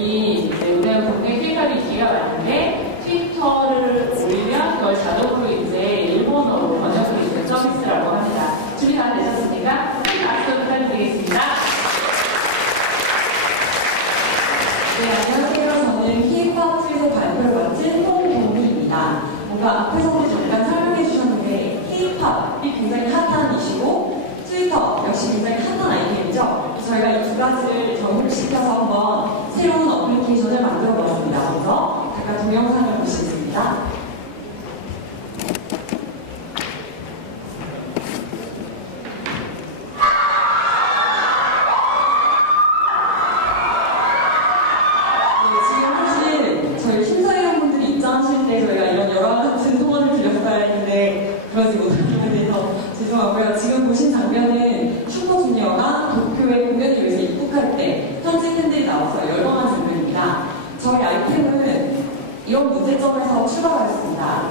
이 우리나라 국내 필살기 기회가 왔는데 트위터를 올리면 그걸 자동으로 이제 일본어로 번역을 있는 서비스라고 합니다. 준비 다 되셨습니까? 큰 박수 부탁드리겠습니다. 네, 안녕하세요. 저는 K-POP 트윗의 발표를 맡은 홍동희입니다. 뭔가 앞에서도 잠깐 설명해 주셨는데 K-POP이 굉장히 핫한 이슈고 트위터 역시 굉장히 핫한 아이템이죠. 저희가 이 두 가지를 접목시켜서 한번 새로운 어플리케이션을 만들어 보았습니다. 먼저 잠깐 동영상을 보시겠습니다. 지금 사실 저희 심사위원분들이 입장하실 때 저희가 이런 여러 가지 소원을 드렸어야 했는데 그러지 못하게 돼서 죄송하고요. 지금 보신 장면은 슈퍼주니어가 도쿄에 공연을 위해서 입국할 때 현지 팬들이 나와서 열광한 장면입니다. 저희 아이템은 이런 문제점에서 출발하였습니다.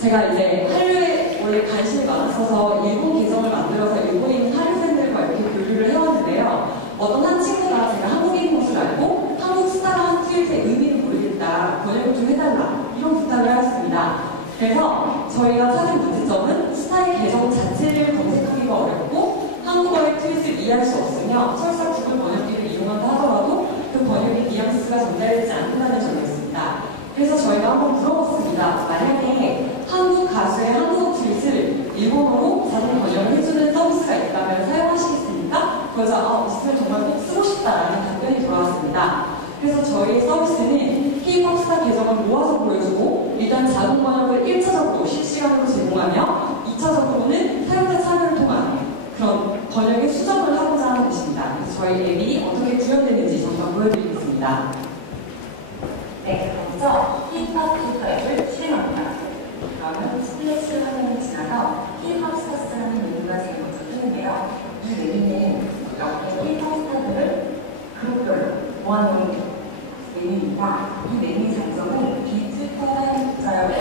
제가 이제 한류에 원래 관심이 많았어서 일본 계정을 만들어서 일본에 있는 한류 팬들과 이렇게 교류를 해왔는데요. 어떤 한 친구가 제가 한국인 것을 알고 한국 스타가 한 트윗의 의미를 모르겠다, 번역을 좀 해달라 이런 부탁을 하였습니다. 그래서 저희가 찾은 문제점은 스타의 계정 자체를 검색하기가 어렵고 한국어의 트윗을 이해할 수 없으며 설사 구글 번역기를 이용한다 하더라도 그 번역의 뉘앙스가 전달되지 않는다는 점이었습니다. 그래서 저희가 한번 물어봤습니다. 만약에 한국 가수의 한국어 트윗을 일본어로 자동 번역을 해주는 서비스가 있다면 사용하시겠습니까? 그러자 있으면 정말 꼭 쓰고 싶다라는 답변이 돌아왔습니다. 그래서 저희의 서비스는 K-POP 스타 계정을 모아서 보여주고 일단 자동 번역을 1차적으로 실시간으로 제공하며 2차적으로는 사용자 참여를 통한 그런 번역의 수정을 하고자 하는 것입니다. 그래서 저희 앱이 어떻게 구현되는지 잠깐 보여드리겠습니다. 네, 먼저 K-POP 트위터 앱을 실행합니다. 그러면 스플래시 화면을 지나서 K-POP 스타스라는 메뉴가 제일 먼저 뜨는데요. 이 메뉴는 이렇게 K-POP 스타들을 그룹별로 모아놓은 메뉴입니다. 이 메뉴의 장점은 비트위터 사용자여도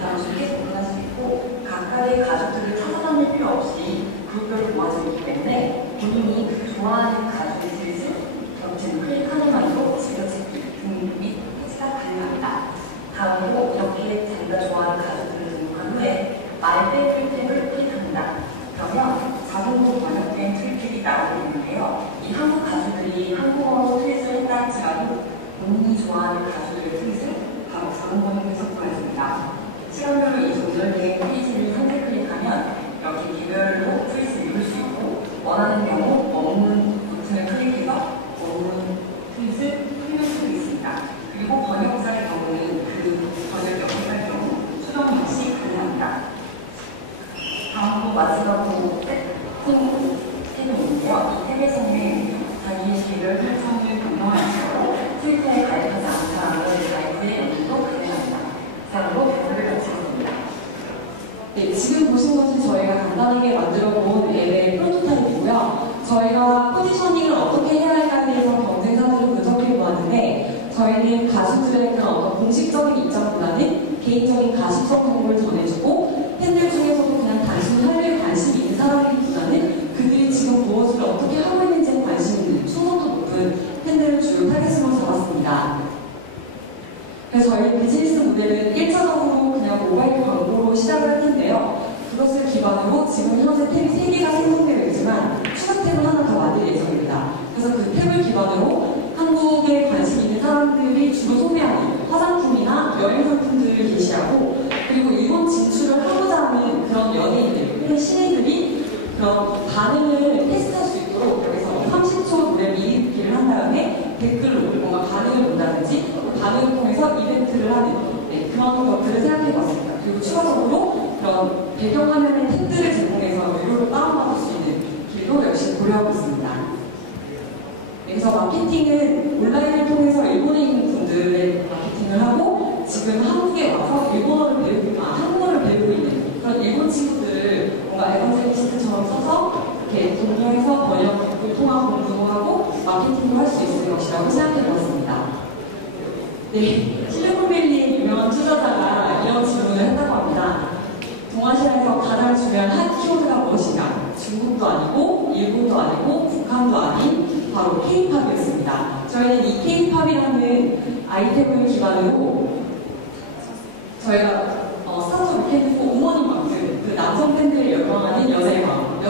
단순히 접근할 수 있고 각각의 가족들을 찾아다닐 필요 없이 그룹별로 모아져 있기 때문에 본인이 좋아하는 가족의 트윗을 겹친 클릭 하나만으로 즐겨찾기 및 해지가 가능합니다. 다음으로 이렇게 자기가 좋아하는 가족들을 등록한 후에 말빼 트윗을 클릭합니다. 그러면 자동으로 번역된 트윗들이 나오게 되는데요. 이 한국 가수들이 한국어로 트윗을 했다 할지라도 본인이 좋아하는 가수들의 트윗을 바로 자동 번역해서 보여줍니다. 시간별로 이 조절된 페이지를 선택 클릭하면 이렇게 개별로 트윗을 읽을 수 있고 원하는 경우 원문 버튼을 클릭해서 원문 트윗을 풀릴 수 있습니다. 그리고 번역자의 경우는 그 번역 역할할 경우 수정 역시 가능합니다. 다음으로 마지막으로 탭이 있는데요. 이 탭에서는 자기의 시를 설정을 변경하시고 트위터에 가입하지 않은 사람은 가입의 연결도 가능합니다. 이상으로 발표를 마치겠습니다. 네, 지금 보신 것은 저희가 간단하게 만들어본 앱의 프로토타입이고요. 저희가 포지셔닝을 어떻게 해야 할까에 대해서 경쟁사들을 분석해 보았는데 저희는 가수들의 그런 어떤 공식적인 입장보다는 개인적인 가십성 정보를 전해주고 팬들 중에서도 그냥 단순히 한류에 관심이 있는 사람이기보다는 그들이 지금 무엇을 어떻게 하고 있는지에 관심이 있는 충성도 높은 팬들을 주요 타겟으로 잡았습니다. 그래서 저희 비즈니스 모델은 1차적으로 그냥 모바일 광고로 시작을 했는데요. 그것을 기반으로 지금 현재 탭이 3개가 생성되어 있지만 추가 탭을 하나 더 만들 예정입니다. 그래서 그 탭을 기반으로 한국에 관심 있는 사람들이 주로 소비하는 화장품이나 여행 상품들을 게시하고 그리고 일본 진출을 하고자 하는 그런 연예인들, 혹은 신인들이 그런 반응을 테스트할 수 있도록 여기서 30초 노래 미리 듣기를 한 다음에 댓글로 뭔가 반응을 본다든지 반응을 통해서 이벤트를 하는 그런 것들을 생각해봤습니다. 그리고 추가적으로 그런 배경화면의 탭들을 제공해서 유료로 다운받을 수 있는 길도 역시 고려하고 있습니다. 그래서 마케팅은 온라인을 통해서 일본에 있는 분들의 마케팅을 하고 지금 한국에 와서 일본어를 배우고 한국어를 배우고 있는 그런 일본 친구들을 뭔가 에반젤리스트처럼 써서 이렇게 동료해서 번역을 통한 공부도 하고 마케팅도 할 수 있을 것이라고 생각해보았습니다. 네, 실리콘밸리의 유명한 투자자가 이런 질문을 했다고 합니다. 동아시아 아시아에서 가장 중요한 한 키워드가 무엇인가? 중국도 아니고 일본도 아니고 북한도 아닌 바로 K-팝이었습니다. 저희는 이 K-팝이라는 아이템을 기반으로 저희가 스타트 위켄드 오머니 마크, 그 남성 팬들을 열광하는 여성의 마음,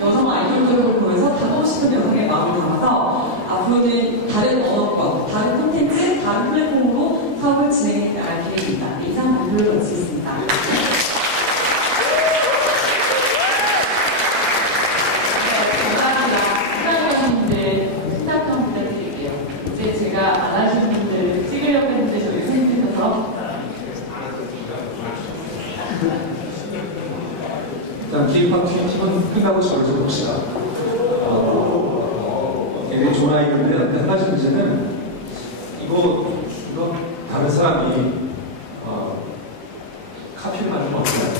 여성 아이돌들을 보면서 다가오고 싶은 여성의 마음을 담아서 앞으로는 다른 언어권, 다른 콘텐츠, 다른 플랫폼으로 사업을 진행해 나갈 계획입니다. 이상 발표를 마치겠습니다. 제가 안 하신 분들 찍으려고 했는데 저희 선생님께서 일단 K-팝 팀은 끝나고 저를 좀 봅시다. 굉장히 좋은 아이디어인데 한 가지 문제는 이거 다른 사람이 카피를 하는 건 어떻게 하냐.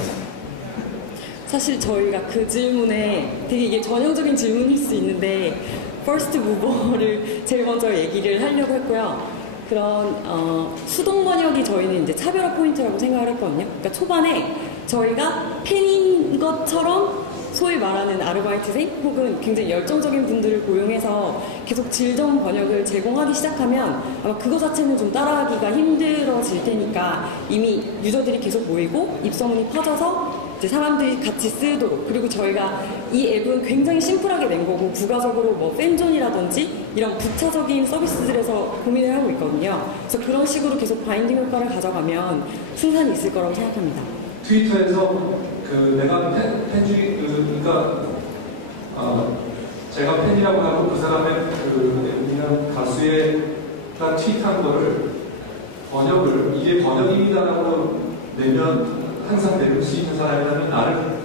사실 저희가 그 질문에 되게 이게 전형적인 질문일 수 있는데 퍼스트 무버를 제일 먼저 얘기를 하려고 했고요. 그런 수동 번역이 저희는 이제 차별화 포인트라고 생각을 했거든요. 그러니까 초반에 저희가 팬인 것처럼 소위 말하는 아르바이트생 혹은 굉장히 열정적인 분들을 고용해서 계속 질 좋은 번역을 제공하기 시작하면 아마 그거 자체는 좀 따라하기가 힘들어질 테니까 이미 유저들이 계속 모이고 입소문이 퍼져서 이제 사람들이 같이 쓰도록, 그리고 저희가 이 앱은 굉장히 심플하게 낸 거고 부가적으로 뭐 팬존이라든지 이런 부차적인 서비스들에서 고민을 하고 있거든요. 그래서 그런 식으로 계속 바인딩 효과를 가져가면 승산이 있을 거라고 생각합니다. 트위터에서 내가 팬주의 그러니까 제가 팬이라고 하고 그 사람의 그냥 가수가 트윗한 거를 번역을 이게 번역입니다라고 내면 항상 내릴 수 있는 사람이라면 나를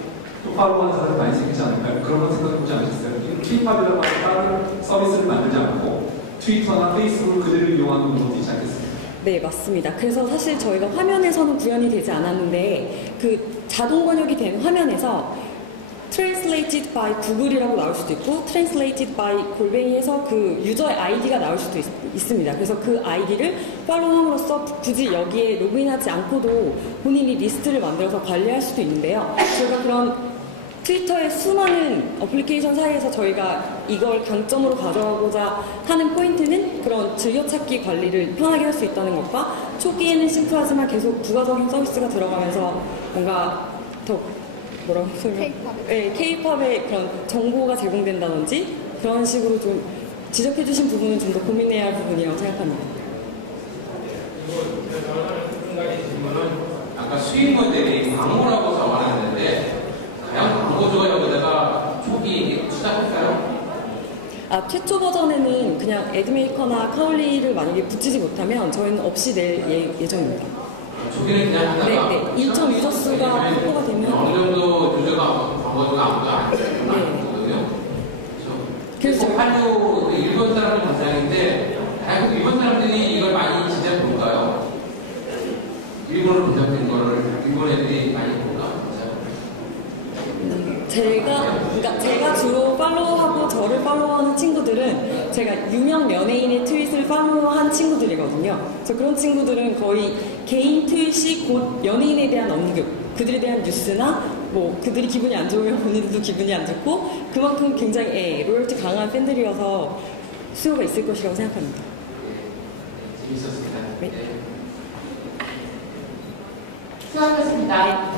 또 팔로우하는 사람이 많이 생기지 않을까요? 그런 건 생각해보지 않으셨어요? K-팝이라고 하는 다른 서비스를 만들지 않고 트위터나 페이스북을 그대로 이용하는 것도 있지 않겠습니까? 네, 맞습니다. 그래서 사실 저희가 화면에서는 구현이 되지 않았는데 그 자동 번역이 된 화면에서 translated by 구글이라고 나올 수도 있고 translated by 골뱅이에서 그 유저의 아이디가 나올 수도 있습니다. 그래서 그 아이디를 팔로우함으로써 굳이 여기에 로그인하지 않고도 본인이 리스트를 만들어서 관리할 수도 있는데요. 저희가 그런 트위터의 수많은 어플리케이션 사이에서 저희가 이걸 강점으로 가져가고자 하는 포인트는 그런 즐겨찾기 관리를 편하게 할 수 있다는 것과 초기에는 심플하지만 계속 부가적인 서비스가 들어가면서 뭔가 더 뭐라고 설명? K-팝의 그런 정보가 제공된다든지 그런 식으로 좀 지적해주신 부분은 좀 더 고민해야 할 부분이라고 생각합니다. 아까 수익 모델이 광고라고 말했는데 과연 광고주가 여기다가 초기 투자할까요? 최초 버전에는 그냥 애드메이커나 카울리를 만약에 붙이지 못하면 저희는 없이 낼 예정입니다. 초기는 그냥 하다가 네. 일정 유저 수가 확보가 되면 어느 정도 유저가 광고주가 아무도 안 되거든요. 그래서 한류 일본 사람들 관상인데 한국 일본 사람들이 이걸 많이 진짜 볼까요? 일본으로 제작된 거를 일본 애들이 많이 볼까? 제가 주로 팔로우하고 저를 팔로우하는 친구들은 제가 유명 연예인의 트윗을 팔로우한 친구들이거든요. 그래서 그런 친구들은 거의 개인 트윗이 곧 연예인에 대한 언급, 그들에 대한 뉴스나 뭐 그들이 기분이 안 좋으면 본인들도 기분이 안 좋고 그만큼 굉장히 로열티 강한 팬들이어서 수요가 있을 것이라고 생각합니다. 재밌었습니다. 네. 수고하셨습니다.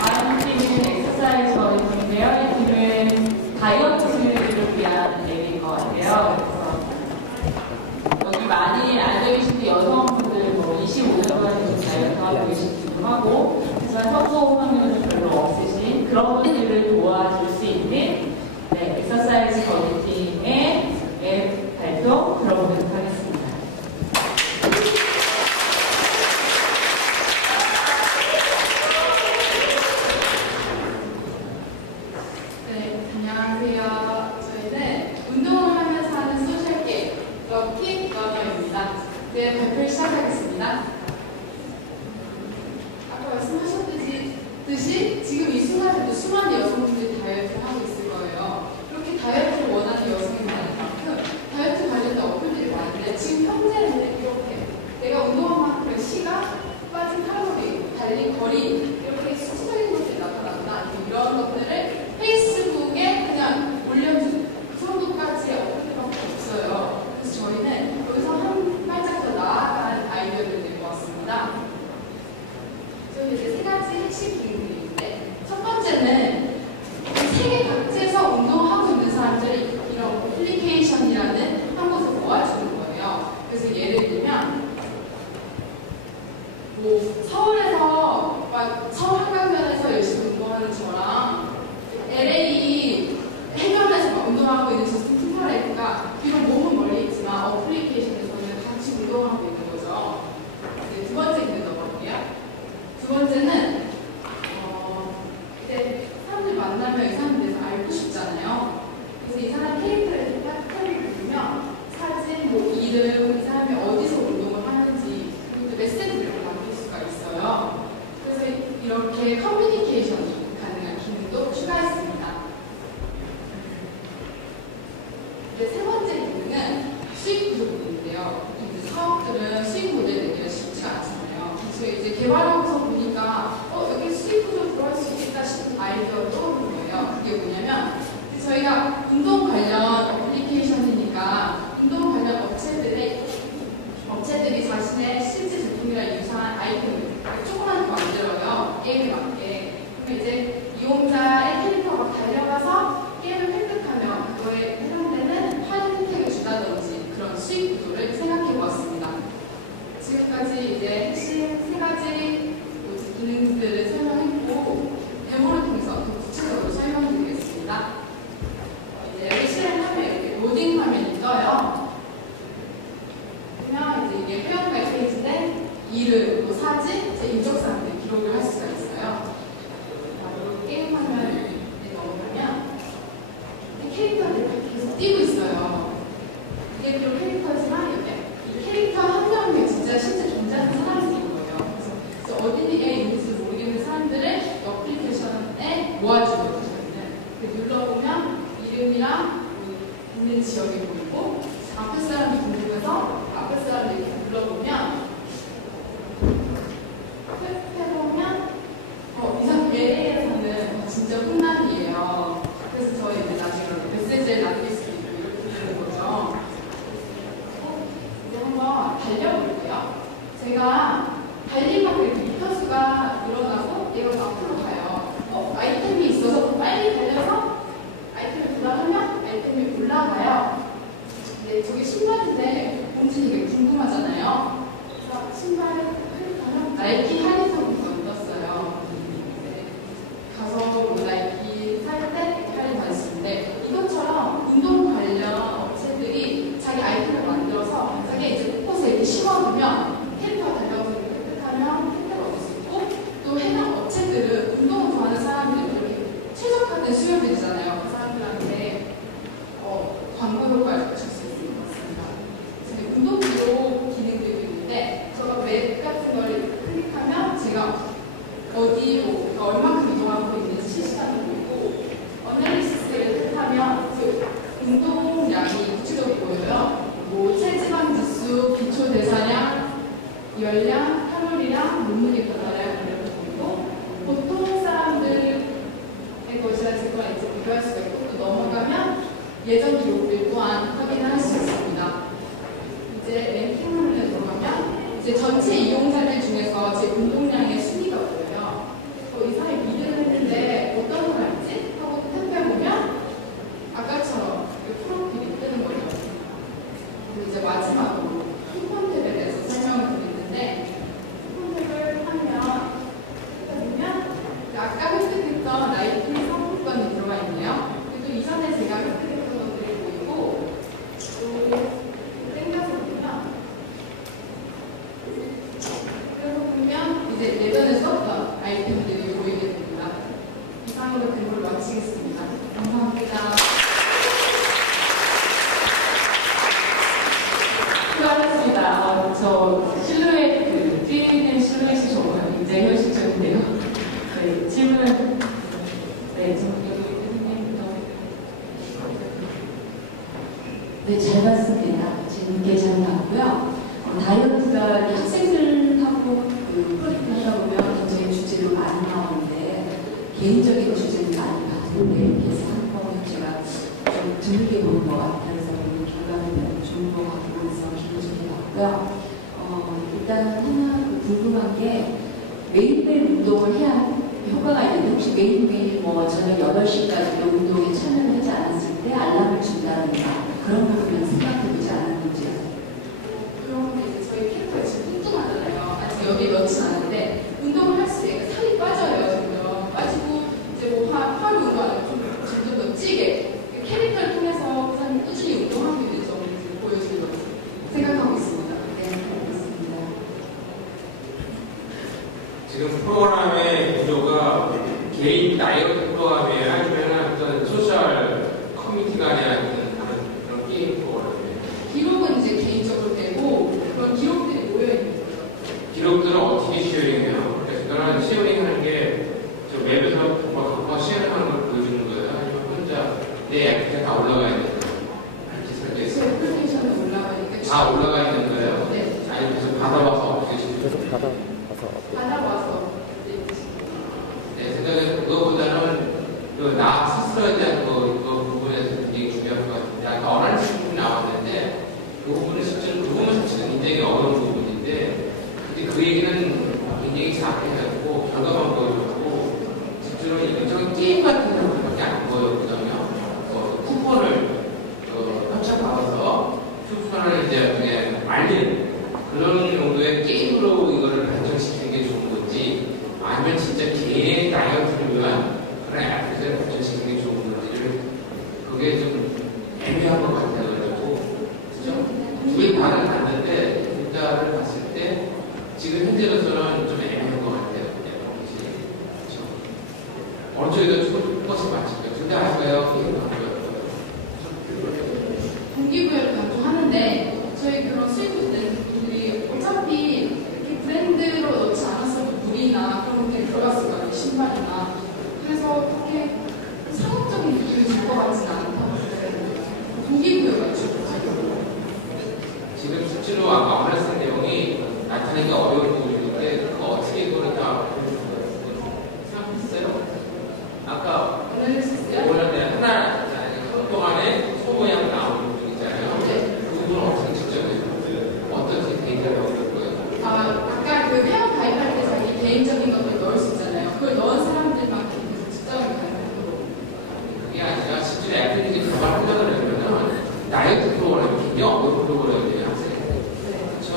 다음 팀은 엑서사이즈 어린인데요. 이 팀은 다이어트를 위한 앱인 것 같아요. 그래서 여기 많이 앉아 계신 여성분들 뭐 25년 동안 다이어트 하고 계시기도 하고, 하지만 성공 확률은 별로 없으신 그런 분들을 도와줄 수 있는 엑서사이즈 어린팀의 앱 발표 들어보도록 하겠습니다. 안녕하세요. 저희는 운동을 하면서 하는 소셜 게임 럭키 러너입니다. 네, 발표를 시작하겠습니다. 아까 말씀하셨듯이 지금 이 순간에도 수많은 핵심 기능들이 있는데 첫 번째는 세계 각지에서 운동하고 있는 사람들이 이런 어플리케이션이라는 한 곳에 모아주는 거예요. 그래서 예를 들면 뭐 서울에서 막 서울 한강변에서 열심히 운동하는 저랑 LA 해변에서 막 운동하고 있는 저스틴 팀버레이크가 비록 몸은 멀리 있지만 어플리케이션에서는 같이 운동하고 있는 거죠. 이제 두 번째 기능 넘어갈게요. 두 번째는 이제 사람들 만나면 이 사람에 대해서 알고 싶잖아요. 그래서 이 사람 캐릭터를 딱 누르면 사진, 뭐 이름, 이 사람이 어디서 운동을 하는지 그리고 메시지를 남길 수가 있어요. 그래서 이렇게 커뮤니케이션이 가능한 기능도 추가했습니다. 이제 세 번째 기능은 수익 구조 기능인데요. 이제 사업들은 수익 모델 내기가 쉽지가 않잖아요. 그래서 이제 개발하고서 보니까 여기 수익 구조 들어갈 수 있겠다 싶은 아이디어가 떠오르는 거예요. 그게 뭐냐면 저희가 운동 관련 어플리케이션이니까 운동 관련 업체들이 자신의 실제 제품이랑 유사한 아이템을 조그맣게 만들어요. 게임에 맞게. 그러면 이제 이용자의 캐릭터가 달려가서 게임을 획득하면 그거에 해당되는 할인 혜택을 주다든지 그런 수익 구조를 생각해 보았습니다. 지금까지 이제 핵심 세 가지 기능들을 설명했고 데모를 통해서 더 구체적으로 설명드리겠습니다. 이제 여기 실행하면 이렇게 로딩 화면이 떠요. 그러면 이제 이게 회원가입 페이지인데 이름, 뭐 사진, 제 인적사항들 기록을 할 수가 있어요. 그리고 게임 화면에 넘어가면 캐릭터들이 계속 뛰고 있어요. 이게 비록 캐릭터지만 이 캐릭터 한 명이 진짜 실제 존재하는 사람들인 거예요. 그래서 어디에 있는지 모르겠는 사람들을 어플리케이션에 모아주는 저희는 눌러보면 이름이랑 있는 지역이 보이고 앞에 사람이 궁금해서 앞에 사람을 이렇게 눌러보면 해보면 이 사람 LA에서는 진짜 훈남이에요. 그래서 저희 이제 나중에 메시지를 남길 수 있고 이렇게 되는 거죠. 이제 한번 달려볼게요. 제가 달리면 이렇게 미터수가 늘어나고 얘가 앞으로 가요. 아이템이 있어서 빨리 달려서 아이템을 돌아가면 아이템이 올라가요. 근데 저기 신발인데 뭔지 되게 궁금하잖아요. 그래서 신발을 클릭하면 나이키 할인상품권 떴어요. 가서 뭐 나이키 살 때 할인 받을 수 있는데 이것처럼 운동 관련 업체들이 자기 아이템을 만들어서 자기 이제 곳곳에 이렇게 심어두면 캐릭터가 달려가서 이렇게 획득하면 혜택을 얻을 수 있고 또 해당 업체들은 운동을 좋아하는 사람들이 이렇게 최적화된 수요들이잖아요. 그 사람들한테 광고 효과를 붙일 수 있는 것 같습니다. 운동 기록 기능들도 있는데 제가 맵 같은 걸 클릭하면 제가 어디로 얼마큼 이동하고 있는지 실시간으로 보이고 어널리시스를 뜻하면 그 운동량이 구체적으로 보여요. 뭐 체지방 지수, 기초 대사량, 열량, 칼로리량, 몸무게 변화량 이렇게 보이고 보통 사람들의 것이랑 제 거랑 이제 비교할 수가 있고 또 넘어가면 예전 기록들 또한 확인할 수 있습니다. 이제 랭킹 화면에 들어가면 이제 전체 이용자들 중에서 제 운동량의 순위가 보여요. 이 사람이 미드를 했는데 어떤 사람이지? 하고 탭해보면 아까처럼 프로필이 뜨는 거죠. 그리고 이제 마지막으로 쿠폰 탭에 대해서 설명을 드리는데 쿠폰 탭을 하면 아까 획득했던 나이키 상품권이 들어가 있네요. 그리고 이전에 제가 획득했던 것들이 보이고 또 땡겨서 보면 그래서 보면 이제 예전에 썼던 아이템들이 보이게 됩니다. 이상으로 데모를 마치겠습니다. 감사합니다. 수고하셨습니다. 저 실루엣, 뛰는 실루엣이 정말 굉장히 현실적인데요. 네, 질문. 네, 네, 잘 봤습니다. 재밌게 잘 봤고요. 다이어트가 학생들하고 프로젝트 하다 보면 굉장히 주제로 많이 나오는데 개인적인 주제를 많이 봤는데 그래서 한번 제가 좀 드물게 보는 것 같아서 결과는 좋은 것 같고 해서 기분 좋게 봤고요. 일단 하나 궁금한 게 매일매일 운동을 해야 효과가 있는데 혹시 매일매일 뭐 저녁 8시까지도 운동에 참여하지 않았을 때 알람을 준다든가 그런 부분은 생각해보지 않았는지. 그런 게 이제 저희 캐릭터가 지금 뚱뚱하잖아요. 아직 여기 넣진 않은데 운동을 할수록 살이 빠져요. 점점 빠지고 이제 뭐 하루 운동하면 좀 점점 더 찌게 캐릭터를 통해서 그 사람이 꾸준히 운동하고 있는 점을 보여주려고 생각하고 있습니다. 네, 알겠습니다. 지금 프로그램의 구조가 개인 다이어트 프로그램이에요? 아니면 어떤 소셜 커뮤니티 간의 그런 게임 프로그램이에요? 기록은 이제 개인적으로 되고 그런 기록들이 모여있는 거예요. 기록들은 어떻게 쉐어링해요? 그러니까 쉐어링하는 게저 웹에서 뭐 쉐어링하는 걸 보여주는 거예요? 아니면 혼자 내 앱에 다 올라가 있는 거예요? 이렇게 제 설계했어요. 애플리케이션에 올라가니까 다 올라가 있는 거예요? 네. 아니면 계속 받아와서 어떻게 계속 받아와서 받아와서 내 생각에 그거보다는 나 스스로에 대한 그 부분에서 굉장히 중요한 것 같은데 아까 어나리스 부분이 나왔는데 그 부분은 실제로 그 부분은 사실은 굉장히 어려운 부분인데 근데 그 얘기는 굉장히 잘해가지고 결과만 보여줬고 실제로 일종의 게임 같은 것밖에 안 보였거든요. 쿠폰을 협찬받아서 쿠폰을 이제 말리는 그런 정도의 게임으로 이거를 발전시키는 게 좋은 건지 아니면 진짜 개인 다이어트를 위한 그런 애플을 발전시키는 게 좋은 건지를 그게 좀 애매한 것 같아가지고 그죠? 두개 반은 맞는데 일단을 봤을 때 지금 현재로서는 좀 애매한 것 같아요. 그렇죠? 어느 쪽이 더 것이 맞을까요? 둘 다 할까요? 게임 할까요? 동기부여를 강조하는데 저희 그런 수익분들이 어차피 이렇게 브랜드로 넣지 않았어도 물이나 그런 게 들어갔을 거 아니에요. 신발이나. 그래서 그렇게 상업적인 느낌이 들 것 같지는 않다고 생각해요. 동기부여가 중요해요. 지금 실제로 아까 어나리스 내용이 나타내기 어려운 부분인데 그거 어떻게 그걸 다 생각했어요? 아까 어나리시스요? 오늘 하나 동안에 소모양 나오는 부분 있잖아요. 그 부분은 어떻게 측정해요? 어떻게 데이터를 얻을 거예요? 아까 그 회원 가입할 때 자기 개인적인 것들 넣을 수 있잖아요. 그걸 넣은 사람들만 계속 측정을 가능한 거고. 그게 아니라 실제로 애플이 개발하려고 그러면 다이어트 프로그램이 굉장히 어려운 프로그램이에요. 그렇죠?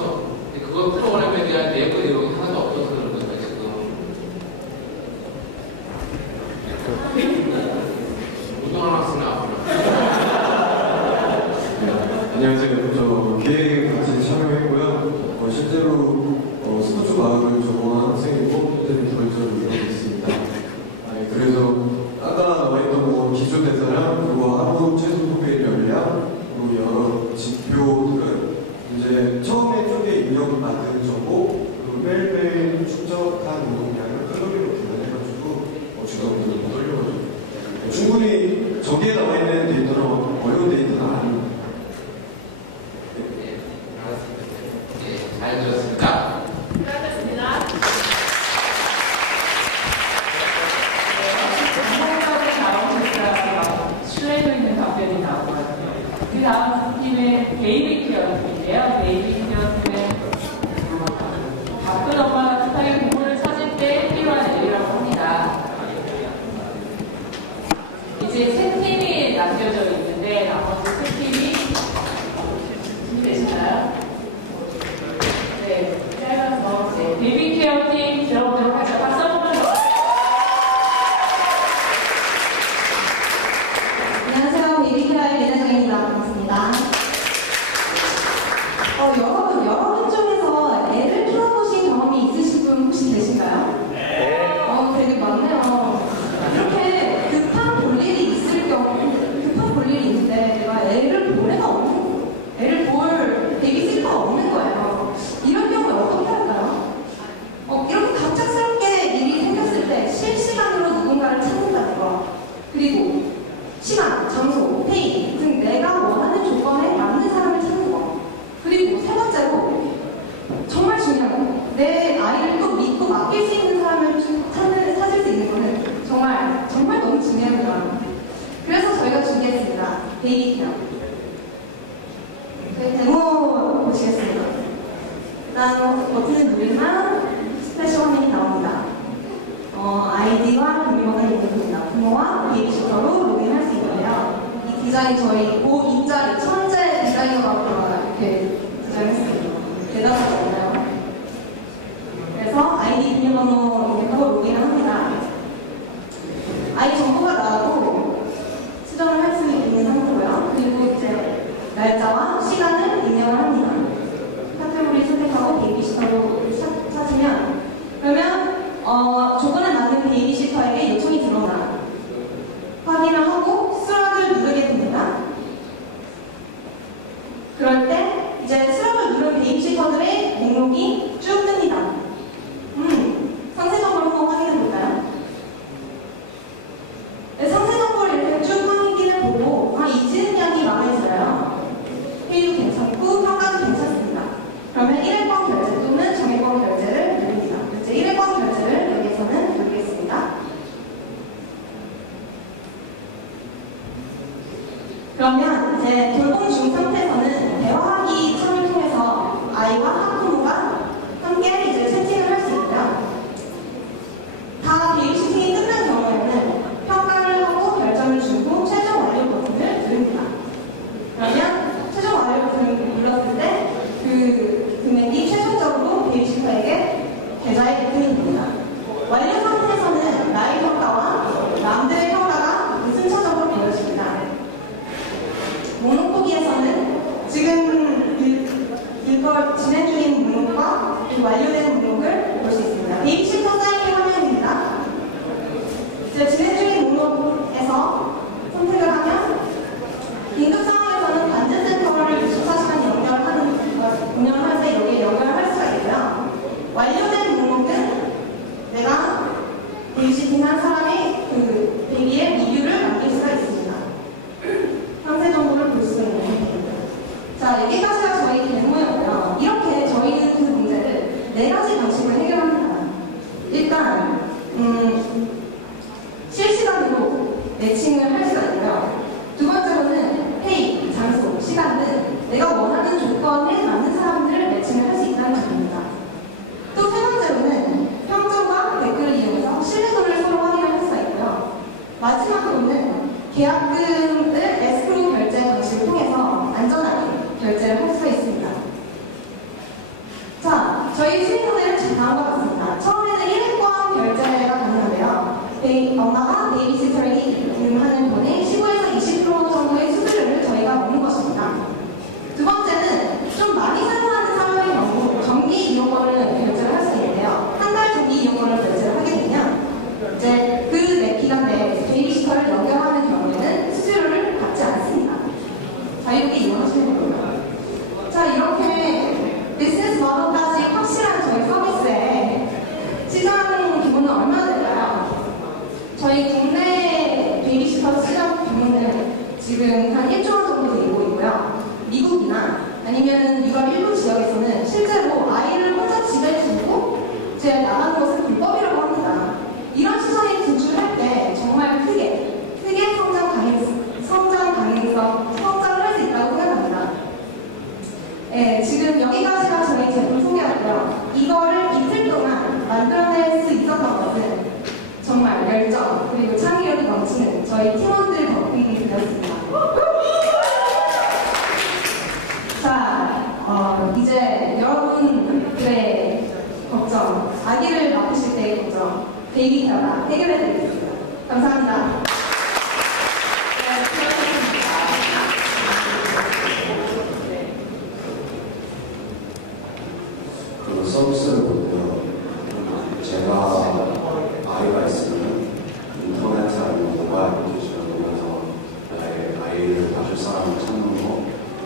근데 그거 프로그램에 대한 내부 내용이 하나도 없어서 그런 거죠, 지금. 운동하는 학생 나오면. 안녕하세요. 저 기획에 같이 참여했고요. 실제로 스포츠 마음을 전공한 학생이고 현재 결정을 이루고 있습니다. 그래서 아까 나와 있던 뭐 기초 대사량 그리고 하루 최소 소비량이랑 그리고 여러 지표들은 이제 처음에 쪽에 입력받은 정보 그리고 매일매일 축적한 운동량을 칼로리로 계산해가지고 주동들을 못 올려가지고 충분히 저기에 나와 있는 데이터는 어려운 데이터는 아닙니다. 잘 들었습니다. 수고하셨습니다. 전문적인 나오셨다고 신뢰도 있는 답변이 나오거든요. 그 다음 팀은 베이비 케어 팀인데요. 베이비 케어 팀은 바쁜 엄마가 급하게 부모를 찾을 때 필요한 일이라고 합니다. 이제 세 팀이 남겨져 있는데 나머지 세 팀이 준비되시나요? 네, 짧아서 베이비 케어 팀 들어보도록 하죠. 박수 한번 더. 안녕하세요. 베이비케어의 매니저입니다. 반갑습니다. 여러분, 여러분 중에서 애를 키워보신 경험이 있으신 분 혹시 계신가요? 네. 되게 많네요. 이렇게 급한 볼 일이 있을 경우, 급한 볼 일이 있는데 내가 애를 볼 애가 없는, 애를 볼 베이비시터가 없는 거예요. 이런 경우에 어떻게 할까요? 이렇게 갑작스럽게 일이 생겼을 때 실시간으로 누군가를 찾는다는 거. 그리고 시간, 장소, 페이 등 내가 원하는 조건에 맞는 사람을 찾는 거. 그리고 세 번째로 정말 중요한 거. 내 아이를 또 믿고 맡길 수 있는 사람을 찾을 수 있는 거는 정말 너무 중요합니다. 그래서 저희가 준비했습니다. 베이비케어. 저희 데모 보시겠습니다. 일단 버튼을 누르면 스페셜 화면이 나옵니다. 아이디 디자인 저희 고인자리 천재 디자이너라고 이렇게 디자인했습니다. 대단하지 않나요? 그래서 아이디 비밀번호 이렇게 하고 로그인을 합니다. 아이 정보가 나오고 수정을 할 수 있는 상태고요. 그리고 이제 날짜와 시간을 입력을 합니다. 카테고리 선택하고 베이비시터로 찾으면 그러면 조건에 맞는 베이비시터에게 요청이 들어오나 확인을 하고 수락을 누르게 됩니다. 그럴 때 이제 수락을 누른 베이비시터들의 목록이 쭉 뜹니다. 상세 정보를 한번 확인해 볼까요? 네, 상세 정보를 이렇게 쭉 확인을 보고 이지은 양이 마음에 들어요. 회의도 괜찮고 평가도 괜찮습니다. 그러면 1회권 결제 또는 정회권 결제를 누릅니다. 이제 1회권 결제를 여기에서는 누르겠습니다. 그러면 이제 돌봄 중 상태에서는 대화하기 창을 통해서 아이와 학부모가 함께 이제 채팅을 할 수 있고요. 다 베이비시팅이 끝난 경우에는 평가를 하고 결정을 주고 최종 완료 버튼을 누릅니다. 그러면 최종 완료 버튼을 눌렀을 때 그 금액이 최종적으로 베이비시터에게 계좌에 입금이 됩니다. 완료 상태에서는 나의 평가와 남들의 평가가 순차적으로 되어집니다. 목록 보기에서는 지금 진행 중인 목록과 완료된 목록을 볼 수 있습니다. 베이비시터 사인의 화면입니다. 이제 진행 중인 목록에서 선택을 하면 긴급 상황에서는 관제센터를 24시간 운영할 때 여기에 연결할 수가 있고요. 완료된 목록은 내가 베이비시팅한 사람의 그 베이비의 리뷰를 남길 수가 있습니다. 상세 정보를 볼 수 있는 상태입니다. 자, 여기까지가 저희 데모였고요. 이렇게 저희는 그 문제를 4가지 방식으로 해결합니다. 일단 실시간으로 매칭을 할 수가 있고요. 두 번째로는 회의, 장소, 시간은 내가 원하는 조건에 맞는 사람들을 매칭을 할 수 있다는 점입니다. 또 세 번째로는 평점과 댓글을 이용해서 신뢰도를 서로 확인할 수가 있고요. 마지막으로는 계약금을 에스크로 결제 방식을 통해서 안전하게 결제를 할 수가 있습니다. 자, 저희 수익 모델은 다음과 같습니다. 처음에는 1회권 결제가 가능한데요. 엄마가 베이비시터에게 입금하는 돈의 15에서 20% 정도의 수수료를 저희가 먹는 것입니다. 두 번째는 좀 많이 사용하는 사람의 경우 정기 이용권을 결제를 할 수 있는데요. 한 달 정기 이용권을 결제를 하게 되면 이제 그 기간 내에 베이비시터를 연결하는 경우에는 수수료를 받지 않습니다. 자유롭게 이용하시면 됩니다. 자, 이렇게 비즈니스 모델까지 확실한 저희 서비스에 시장 규모는 얼마나 될까요? 저희 국내 베이비시터 시장 규모는 지금 한 1조 원 정도 되고 있고요. 미국이나 아니면 유럽 일부 지역에서는 실제로 아이를 혼자 집에 두고 제 나가는 것은 불법이라고 합니다. 이런 시장에 진출할 때 정말 크게 성장을 할 수 있다고 생각합니다. 네, 지금 여기까지가 저희 제품 소개였고요. 이거를 이틀 동안 만들어낼 수 있었던 것은 정말 열정 그리고 창의력이 넘치는 저희 팀원들 덕분이 되었습니다. 자, 이제 여러분들의 걱정, 아기를 낳으실 때의 걱정, 베이비 케어가 해결해드리겠습니다. 감사합니다. 그 서비스를 보면 제가 아이가 있으면 인터넷 아니면 모바일 애플리케이션을 보면서 아이를 봐줄 사람을 찾는 거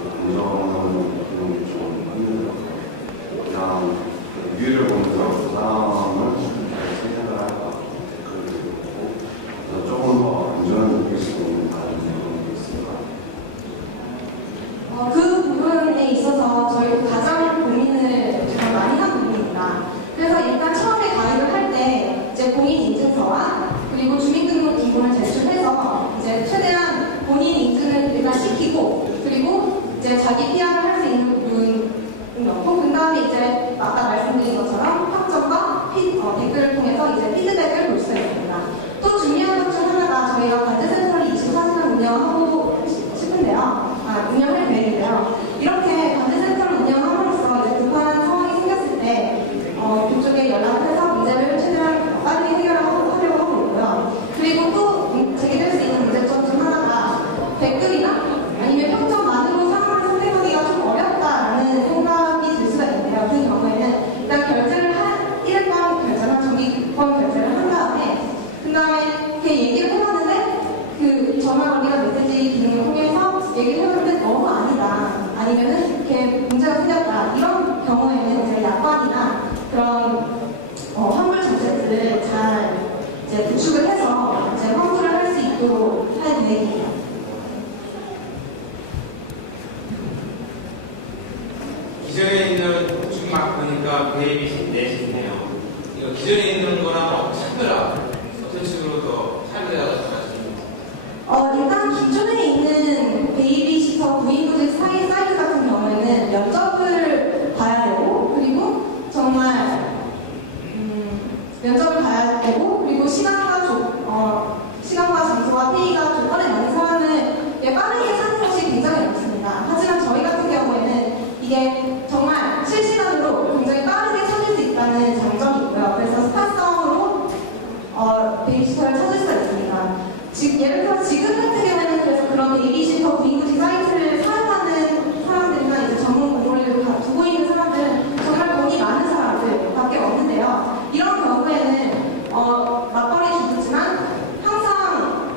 감정을 느끼는 게 좀 힘들더라고요. 그냥 뮤비를 보면서 그 사람을 생각을 할까 댓글을 보고 그래서 조금 더 안전을 느낄 수 있는 다른 그런 게 있을까? 그 부분에 있어서 저희 가장 고민을 정말 많이 한 부분입니다. 그래서 일단 처음에 가입을 할 때 이제 본인 인증서와 그리고 주민등록 기본을 제출해서 이제 최대한 본인 인증을 일단 시키고 그리고 이제 자기 PR을 할 수 있는 부분을 넣고 그 다음에 이제 아까 말씀드린 것처럼 학점과 댓글을 통해서 이제 피드백을 볼 수가 있습니다. 또 중요한 것 중 하나가 저희가 관제센터를 24시간 운영하고 이제 구축을 해서 이제 환불을 할 수 있도록 할 계획이에요. 기존에 있는 구축 막 보니까 베이비 넷이네요. 이거 기존에 있는 거랑 차별화 어떤 식으로 더 차별화가 들어가십니까? 일단 기존에 있는 베이비시터 구인구직 사이즈 같은 경우에는 면접을 봐야 되고, 그리고 정말 면접을 봐야 되고, 그리고 시간과 장소와 페이가 조건에 맞는 사람을 빠르게 찾는 것이 굉장히 어렵습니다. 하지만 저희 같은 경우에는 이게 정말 실시간으로 굉장히 빠르게 찾을 수 있다는 장점이 있고요. 그래서 스타성으로 베이비시터를 찾을 수가 있습니다. 예를 들어 지금 같은 경우에는 그래서 그런 베이비시터 구인구직 사이트를 사용하는 사람들이나 이제 전문 공고를 두고 있는 사람들은 정말 돈이 많은 사람들밖에 없는데요. 이런 경우에는 맞벌이 주부지만 항상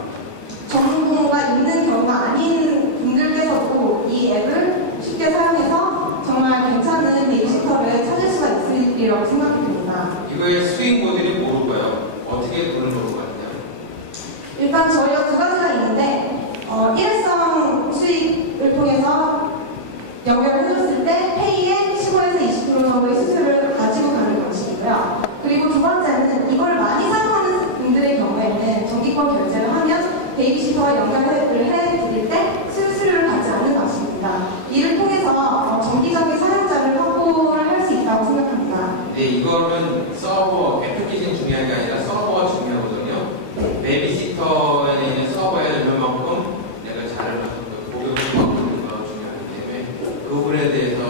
전문 공고가 있는 경우가 아닌 분들께서도 이 앱을 쉽게 사용해서 정말 괜찮은 베이비시터를 찾을 수가 있으리라고 생각됩니다. 이거의 수익 모델이 뭘까요? 어떻게 보는 것 같아요? 일단 저희가 두 가지가 있는데 일회성 수익을 통해서 연결을 해줬을 때 페이에 15에서 20% 정도의 수수료를 가지고 가는 방식이고요. 그리고 두 번째는 이걸 많이 사용하는 분들의 경우에는 정기권 결제를 하면 베이비시터와 연결을 해드릴 때 수수료를 받지 않는 방식입니다. 이를 통해서 정기적인 사용자를 확보를 할 수 있다고 생각합니다. 네, 이거는 서버, 애플리케이션 중요한 게 아니라 서버가 중요하거든요. 베이비시터에 있는 서버에 얼마만큼 내가 잘을 맞춰서 고객을 받고 있는 거 중요하기 때문에 그 부분에 대해서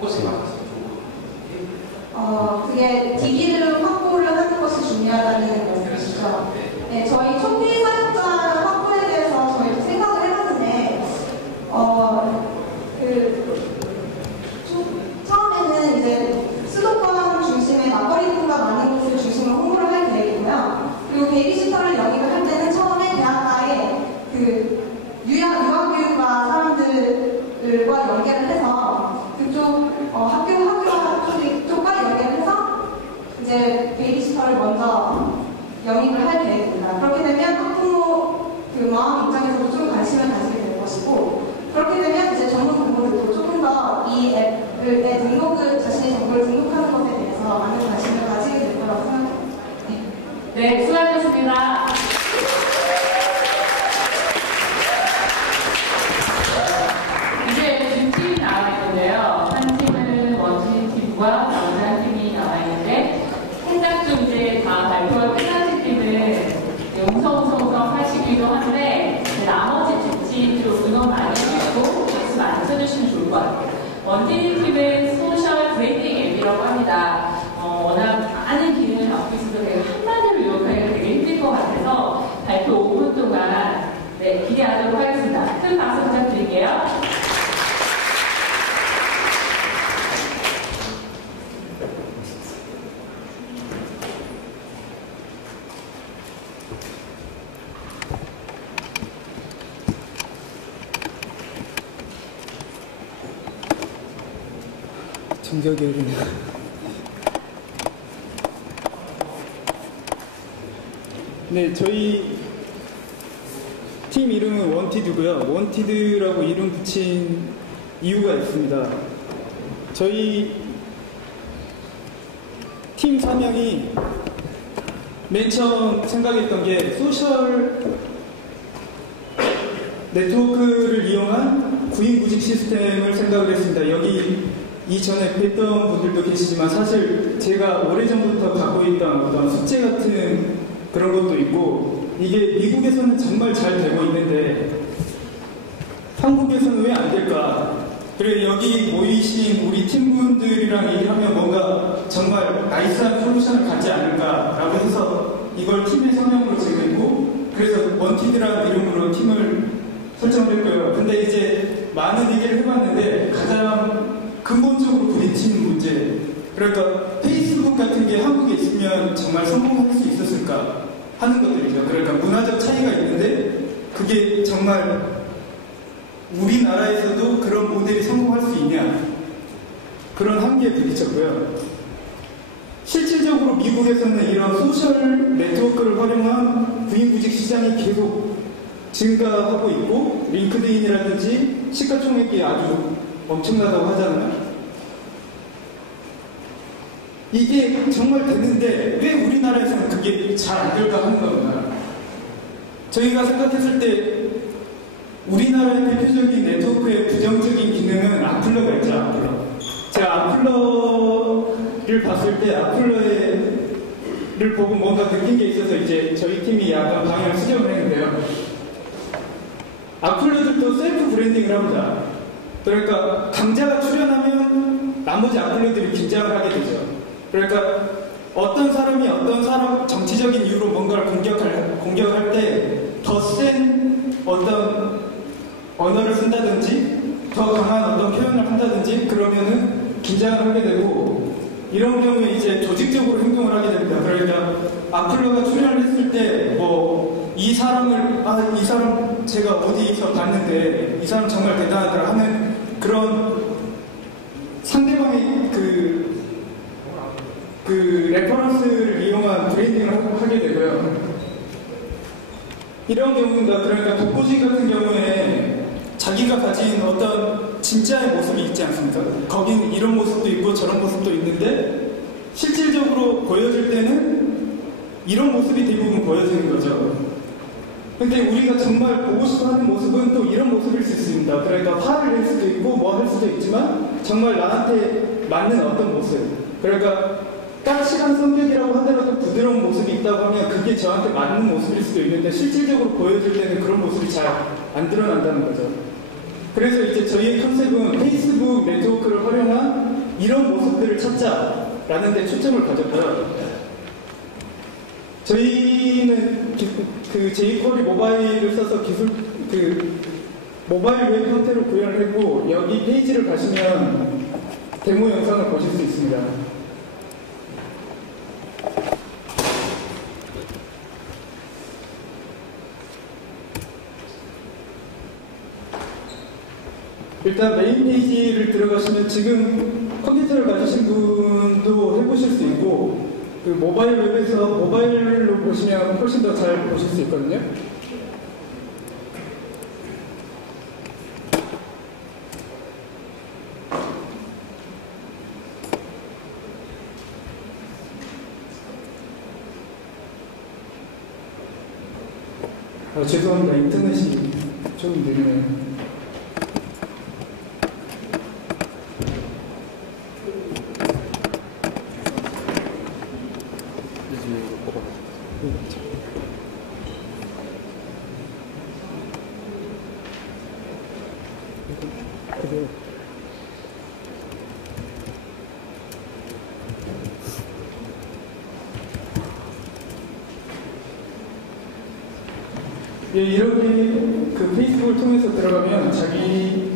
포커스 맞았으면 좋을 것 같아요. 그게 DB를 확보를 하는 것이 중요하다는 말씀이시죠? 네, 저희 초기 사용자 확보에 대해서 저희도 생각을 해봤는데, 처음에는 이제 수도권 중심의 맞벌이 부부가 많은 곳을 중심으로 홍보를 할 계획이고요. 그리고 베이비시터를 영입을 할 때는 처음에 대학가에 유아교육과 사람들과 연계를 해서 그쪽 학교 쪽과 연계를 해서 이제 베이비시터를 먼저 영입을 할 계획입니다. 그렇게 되면 학부모 마음 입장에서도 좀 관심을 가지게 될 것이고, 그렇게 되면 이제 전문 공부들도 조금 더 이 앱에 자신의 정보를 등록하는 것에 대해서 많은 관심을 가지게 될 거라고 생각합니다. 네, 수고하셨습니다. 이제 두 팀이 나와 있는데요. 한 팀은 원진 팀과 나머지 한 팀이 나와 있는데, 살짝 좀 이제 다 발표가 끝나신 팀은 웅성웅성 하시기도 한데, 나머지 두 팀 좀 응원 많이 해주시고 박수 많이 쳐주시면 좋을 것 같아요. 원진 팀은 소셜 브랜딩 앱이라고 합니다. 워낙 많은 기능을 갖고 있어서 제가 한마디로 요약하기가 되게 힘들 것 같아서 발표 5분 동안 기대하도록 하겠습니다. 큰 박수 부탁드릴게요. 정적이 어린다. 네, 저희 팀 이름은 원티드고요. 원티드라고 이름 붙인 이유가 있습니다. 저희 팀 사명이 맨 처음 생각했던 게 소셜 네트워크를 이용한 구인구직 시스템을 생각을 했습니다. 여기 이전에 뵀던 분들도 계시지만 사실 제가 오래전부터 갖고 있던 어떤 숙제 같은 그런 것도 있고, 이게 미국에서는 정말 잘 되고 있는데 한국에서는 왜 안 될까? 그리고 여기 모이신 우리 팀분들이랑 얘기하면 뭔가 정말 나이스한 솔루션을 갖지 않을까라고 해서 이걸 팀의 성명으로 정했고, 그래서 원티드라는 이름으로 팀을 설정을 했고요. 근데 이제 많은 얘기를 해봤는데 가장 근본적으로 부딪히는 문제, 그러니까 페이스북 같은 게 한국에 있으면 정말 성공할 수 있었을까 하는 것들이죠. 그러니까 문화적 차이가 있는데 그게 정말 우리나라에서도 그런 모델이 성공할 수 있냐, 그런 한계에 부딪혔고요. 실질적으로 미국에서는 이런 소셜 네트워크를 활용한 구인구직 시장이 계속 증가하고 있고 링크드인이라든지 시가총액이 아주 엄청나다고 하잖아요. 이게 정말 되는데 왜 우리나라에서는 그게 잘 안 될까 하는 겁니다. 저희가 생각했을 때 우리나라의 대표적인 네트워크의 부정적인 기능은 악플러가 있죠. 악플러. 제가 악플러를 봤을 때 악플러를 보고 뭔가 느낀 게 있어서 이제 저희 팀이 약간 방향을 수정을 했는데요. 악플러들도 셀프 브랜딩을 합니다. 그러니까 강자가 출연하면 나머지 악플러들이 긴장을 하게 되죠. 그러니까 어떤 사람이 어떤 사람 정치적인 이유로 뭔가를 공격할 때 더 센 어떤 언어를 쓴다든지 더 강한 어떤 표현을 한다든지 그러면은 긴장을 하게 되고 이런 경우에 이제 조직적으로 행동을 하게 됩니다. 그러니까 악플러가 출연을 했을 때 뭐 이 사람을 이 사람 제가 어디서 봤는데 이 사람 정말 대단하더라 하는 그런 상대방의 그 레퍼런스를 이용한 브랜딩을 하게 되고요. 이런 경우가 그러니까 독보직 같은 경우에 자기가 가진 어떤 진짜의 모습이 있지 않습니까? 거기는 이런 모습도 있고 저런 모습도 있는데 실질적으로 보여줄 때는 이런 모습이 대부분 보여지는 거죠. 근데 우리가 정말 보고 싶어 하는 모습은 또 이런 모습일 수 있습니다. 그러니까 화를 낼 수도 있고 뭐 할 수도 있지만 정말 나한테 맞는 어떤 모습. 그러니까 까칠한 성격이라고 하더라도 부드러운 모습이 있다고 하면 그게 저한테 맞는 모습일 수도 있는데 실질적으로 보여줄 때는 그런 모습이 잘 안 드러난다는 거죠. 그래서 이제 저희의 컨셉은 페이스북 네트워크를 활용한 이런 모습들을 찾자라는 데 초점을 가졌고요. 저희는 그 jQuery 모바일을 써서 모바일 웹 형태로 구현을 했고 여기 페이지를 가시면 데모 영상을 보실 수 있습니다. 일단 메인 페이지를 들어가시면 지금 컴퓨터를 가지신 분도 해보실 수 있고 그 모바일 웹에서 모바일로 보시면 훨씬 더 잘 보실 수 있거든요. 죄송합니다. 인터넷이 좀 느리네요. 예, 이렇게 그 페이스북을 통해서 들어가면 자기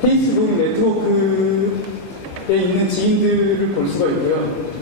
페이스북 네트워크에 있는 지인들을 볼 수가 있고요.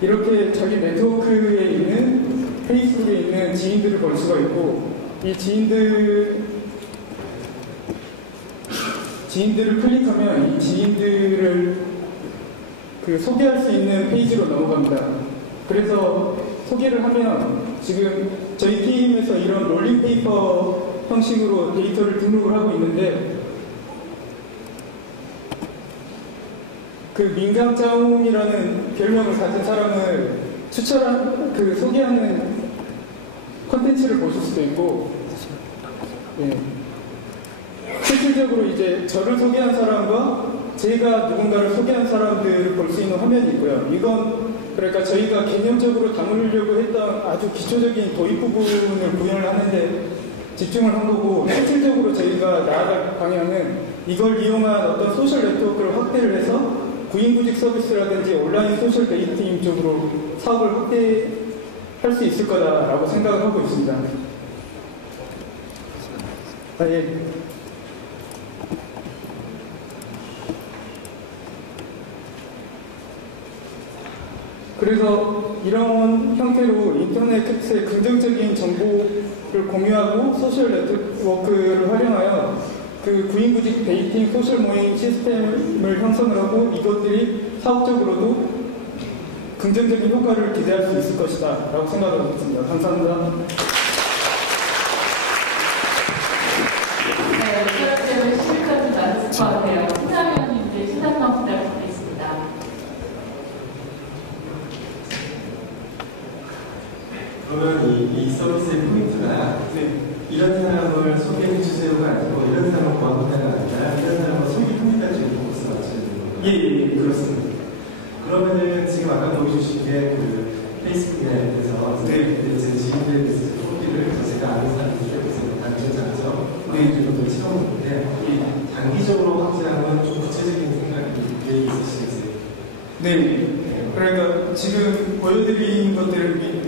이렇게 자기 네트워크에 있는 페이스북에 있는 지인들을 볼 수가 있고 이 지인들을 클릭하면 이 지인들을 소개할 수 있는 페이지로 넘어갑니다. 그래서 소개를 하면 지금 저희 팀에서 이런 롤링 페이퍼 형식으로 데이터를 등록을 하고 있는데 그 민감자웅이라는 별명을 가진 사람을 소개하는 콘텐츠를 보실 수도 있고, 예. 실질적으로 이제 저를 소개한 사람과 제가 누군가를 소개한 사람들을 볼 수 있는 화면이 있고요. 이건 그러니까 저희가 개념적으로 담으려고 했던 아주 기초적인 도입 부분을 구현을 하는데 집중을 한 거고, 실질적으로 저희가 나아갈 방향은 이걸 이용한 어떤 소셜 네트워크를 확대를 해서 구인구직 서비스라든지 온라인 소셜 데이팅 쪽으로 사업을 확대할 수 있을 거다라고 생각을 하고 있습니다. 예. 그래서 이런 형태로 인터넷의 긍정적인 정보를 공유하고 소셜 네트워크를 활용하여 그 구인구직 데이팅 소셜 모임 시스템을 형성을 하고 이것들이 사업적으로도 긍정적인 효과를 기대할 수 있을 것이다 라고 생각하고 있습니다. 감사합니다. 네, 수업제를 실까지 나눌 것 같아요. 신사위원님들 신사평 부탁드리겠습니다. 그러면 이 서비스의 포인트가 이런 사람을 소개해 주세요가 아니고 이런 사람을 구하고자가 아니라 이런 사람을 소개합니다 지금 포커스 맞추는 거예요. 예, 그렇습니다. 그러면은 지금 아까 보여주신 게 그 페이스북에 대해서 제 지인들에 대해서 소개를 제가 아는 사람들에 대해서 단체장에서 정도 채워놓는데 단기적으로 확장은 좀 구체적인 생각이 있으시겠어요? 네. 그러니까 지금 보여드린 것들은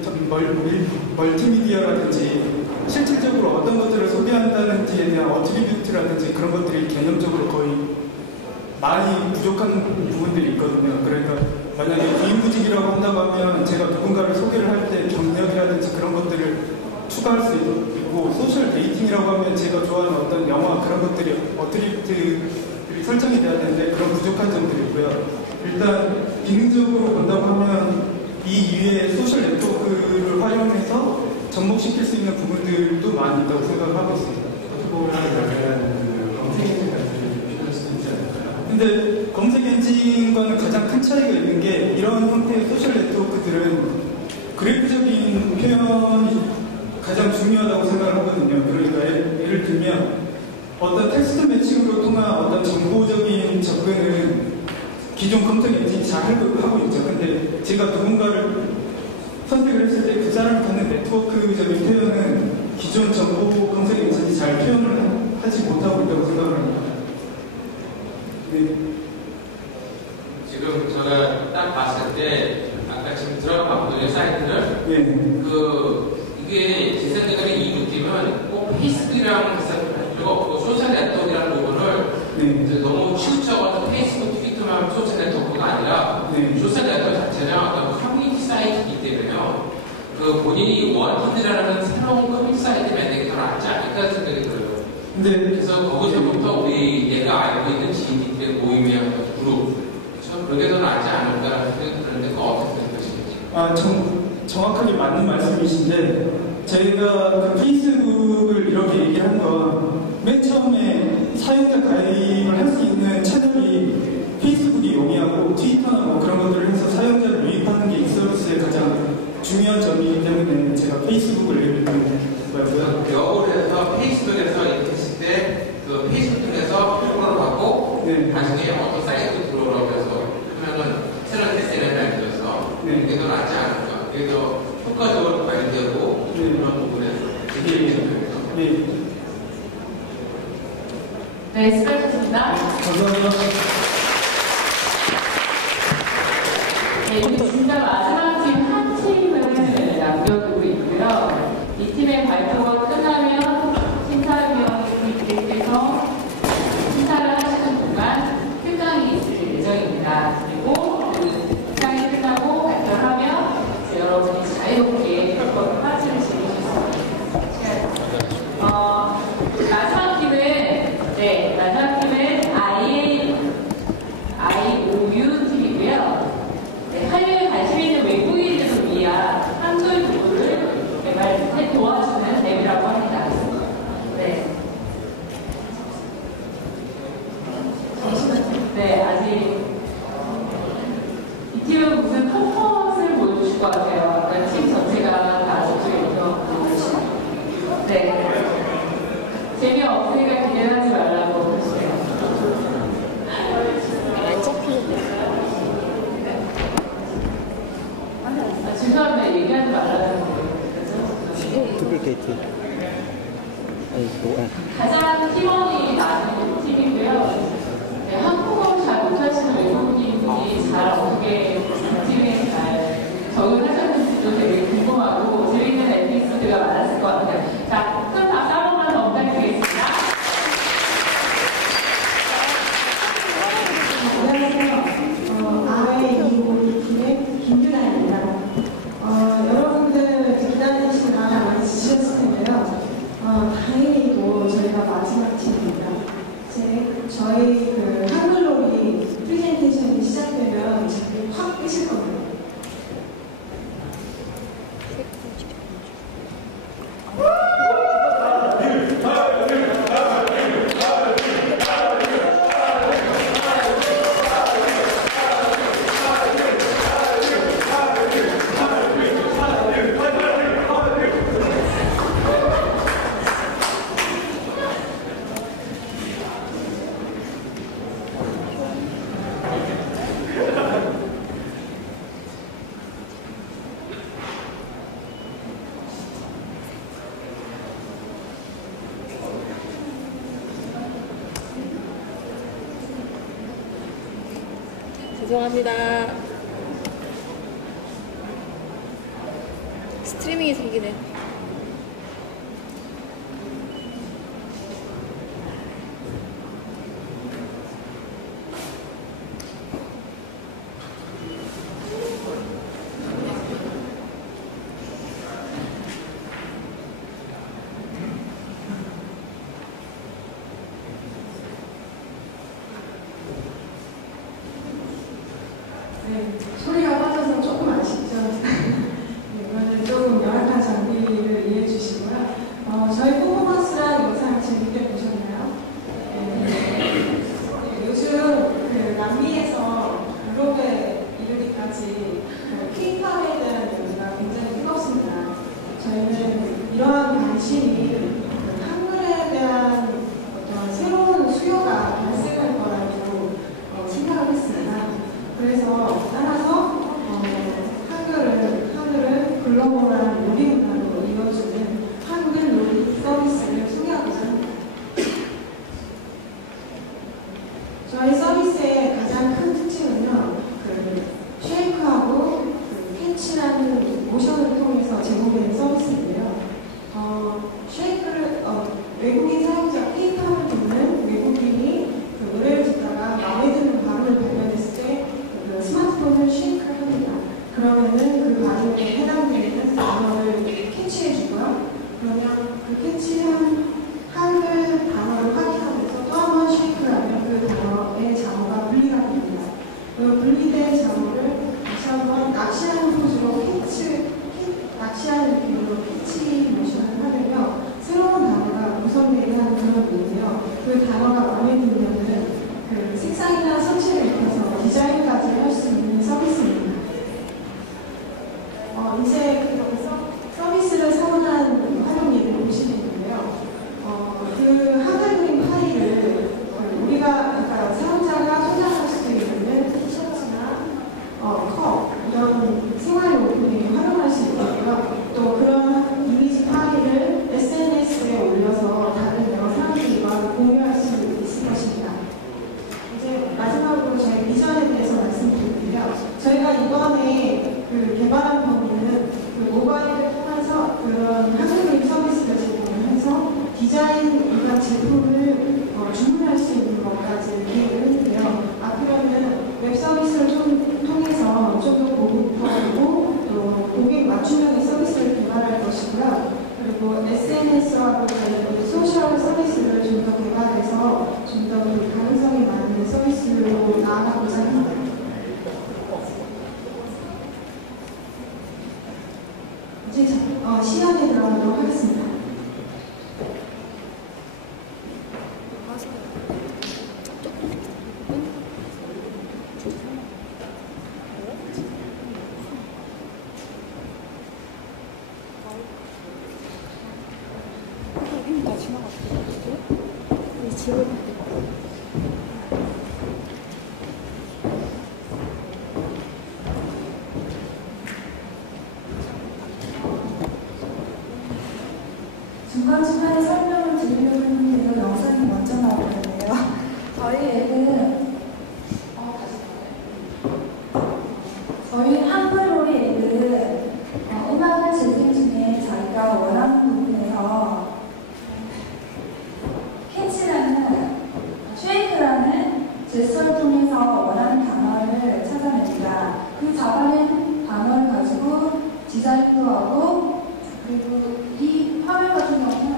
멀티미디어라든지 실질적으로 어떤 것들을 소개한다는지에 대한 어트리뷰트라든지 그런 것들이 개념적으로 거의 많이 부족한 부분들이 있거든요. 그러니까 만약에 구인구직이라고 한다고 하면 제가 누군가를 소개를 할 때 경력이라든지 그런 것들을 추가할 수 있고, 소셜 데이팅이라고 하면 제가 좋아하는 어떤 영화 그런 것들이 어트리뷰트들이 설정이 돼야 되는데 그런 부족한 점들이 있고요. 일단 기능적으로 본다고 하면 이 위에 소셜 네트워크를 활용해서 접목시킬 수 있는 부분들도 많이 있다고 생각하고 있습니다. 어떻게 보면 약간 검색 엔진 같은 게 필요할 수도 있지 않을까요? 근데 검색 엔진과는 가장 큰 차이가 있는 게 이런 형태의 소셜 네트워크들은 그래프적인 표현이 가장 중요하다고 생각을 하거든요. 그러니까 예를 들면 어떤 텍스트 매칭으로 통한 어떤 정보적인 접근은 기존 검색 엔진이 잘 하고 있죠. 근데 제가 누군가를 선택을 했을 때 그 사람이 갖는 네트워크적인 표현은 기존 정보 검색 엔진이 잘 표현을 하지 못하고 있다고 생각을 합니다. 네. 지금 제가 딱 봤을 때 아까 지금 들어가 봤거든요, 사이트를. 이게 제 생각에 이 느낌은 꼭 페이스북이랑 비슷할 필요가 없고 소셜 네트워크라는 부분을 너무 치우쳐가지고 페이스북, 트위터만 소셜 네트워크가 아니라 소셜 네트워크 자체는 어떤 커뮤니티 사이트이기 때문에요. 그 본인이 원하는 새로운 커뮤니티 사이트 만드는 게 더 낫지 않을까 생각이 들어요. 그래서 거기서부터 우리 얘가 알고 있는 지인들의 모임의 어떤 그룹, 그렇죠? 그게 더 낫지 않을까라는 생각이 드는데 그거 어떻게 생각하시는지? 정확하게 맞는 말씀이신데 제가 그 페이스북을 이렇게 얘기한 건 맨 처음에 사용자 가입을 할 수 있는 채널이 페이스북이 용이하고 트위터나 뭐 그런 것들을 해서 사용자를 유입하는 게 이 서비스의 가장 중요한 점이기 때문에 제가 페이스북을 예를 드는 거고요. 역으로 해서 페이스북에서 이렇게 했을 때 그 페이스북 통해서 홍보를 받고 나중에 어떤 사이트로 들어오라고 해서 하면은 새로운 SNS를 만들어서 그게 더 낫지 않을까. 그게 더 효과적으로 발휘되고 그런 부분에서 네, 수고하셨습니다. 감사합니다. 네, 진짜 마지막 팀 한 팀을 남겨두고 있고요. 이 팀의 발표가 끝나면 심사위원님께서 심사를 하시는 동안 특강이 있을 예정입니다. 그리고 그 특강이 끝나고 발표를 하면 여러분이 자유롭게 파츠를 즐기실 수 있습니다. 마지막 팀은 좋으실 것 같아요. 아까 팀 전체가 다 저쪽에 있죠. 네. 재미없으니까 기대하지 말라고 하시네요. 죄송합니다. 얘기하지 말라는 거예요. 두플케이트. 가장 팀원이 많은 팀이고요. 네, 한국어 잘 못하시는 외국인분이 잘 어떻게 팀에 잘 적응하셨는지도 되게 궁금하고 재밌는 에피소드가 많았을 것 같아요. 자, 큰 박수 한 번만 더 부탁드리겠습니다. 안녕하세요. 아웨이 팀의 김유나입니다. 여러분들 기다리는 시간 많이 지치셨을 텐데요. 다행히도 저희가 마지막 팀입니다. 저희 그 한글로리 프레젠테이션이 시작되면 지금 확 끄실 겁니다. 죄송합니다. 스트리밍이 생기네. 소리가 빠져서 조금 아쉽죠. 이거는 조금 열악한 장비를 이해해 주시고요. 저희 퍼포먼스랑 영상 재밌게 보셨나요? 요즘 그 남미에서 유럽에 이르기까지 K-팝에 대한 얘기가 굉장히 뜨겁습니다. 저희는 이러한 관심이 한글에 대한 어떤 새로운 수요가 발생할 거라고 생각을 했습니다. 그래서 따라서 한글을 글로벌한 놀이 문화로 이어주는 한글 놀이 서비스를 소개하고자 합니다. 저희 서비스의 가장 큰 특징은요, 쉐이크하고 캐치라는 모션을 통해서 제공되는 서비스인데요. 쉐이크를 외국인 사용자 K-팝을 듣는 외국인이 노래를 듣다가 마음에 드는 발음을 발견했을 때 스마트폰을 쉐이크를 합니다. 그러면은 그 발음에 해당되는 단어를 캐치해주고요. 그러면 그 캐치한 한글 단어를 확인하면서 또 한 번 쉐이크를 하면 그 단어의 장어가 분리가 됩니다. 그 분리된 장어를 다시 한번 낚시하는 포즈로 낚시하는 느낌으로 캐치 모션을 하면요. 새로운 단어가 구성되게 하는 그런 의미예요. 그 단어가 마음에 들면은 그 색상이나 선체를 입혀서 디자인까지 할 수 있는 서비스입니다. 이제 여기서 서비스를 사용한 활용 예를 보시겠는데요. 그 한글 그림 파일을 우리가 사용자가 소장할 수도 있는 티셔츠나 컵 이런 생활용품에 활용할 수 있고요. 또 그런 이미지 파일을 SNS에 올려서 다른 여러 사람들과 공유할 수 있을 것입니다. 이제 마지막으로 저희 비전에 대해서 말씀드릴게요. 저희가 이번에 개발한 범위는 모바일을 통해서 그런 한글 서비스를 제공해서 디자인 일반 제품을 주문할 수 있는 것까지 계획을 했는데요. 앞으로는 웹 서비스를 통해서 좀 더 고급화하고 또 고객 맞춤형의 서비스를 개발할 것이고요. 그리고 SNS와 관련된 소셜 서비스를 좀 더 개발해서 좀 더 가능성이 많은 서비스로 나아가고자 합니다. 이제 시연에 들어가도록 하겠습니다. 중간중간에 설명을 드리려고 했는데요. 영상이 먼저 나오는데요. 저희 한글놀이 앱은 음악을 재생 중에 자기가 원하는 부분에서 캐치라는 쉐이크라는 제스처를 통해서 원하는 단어를 찾아냅니다. 그 잡아낸 단어를 가지고 디자인도 하고, 그리고 이 화면 같은 경우는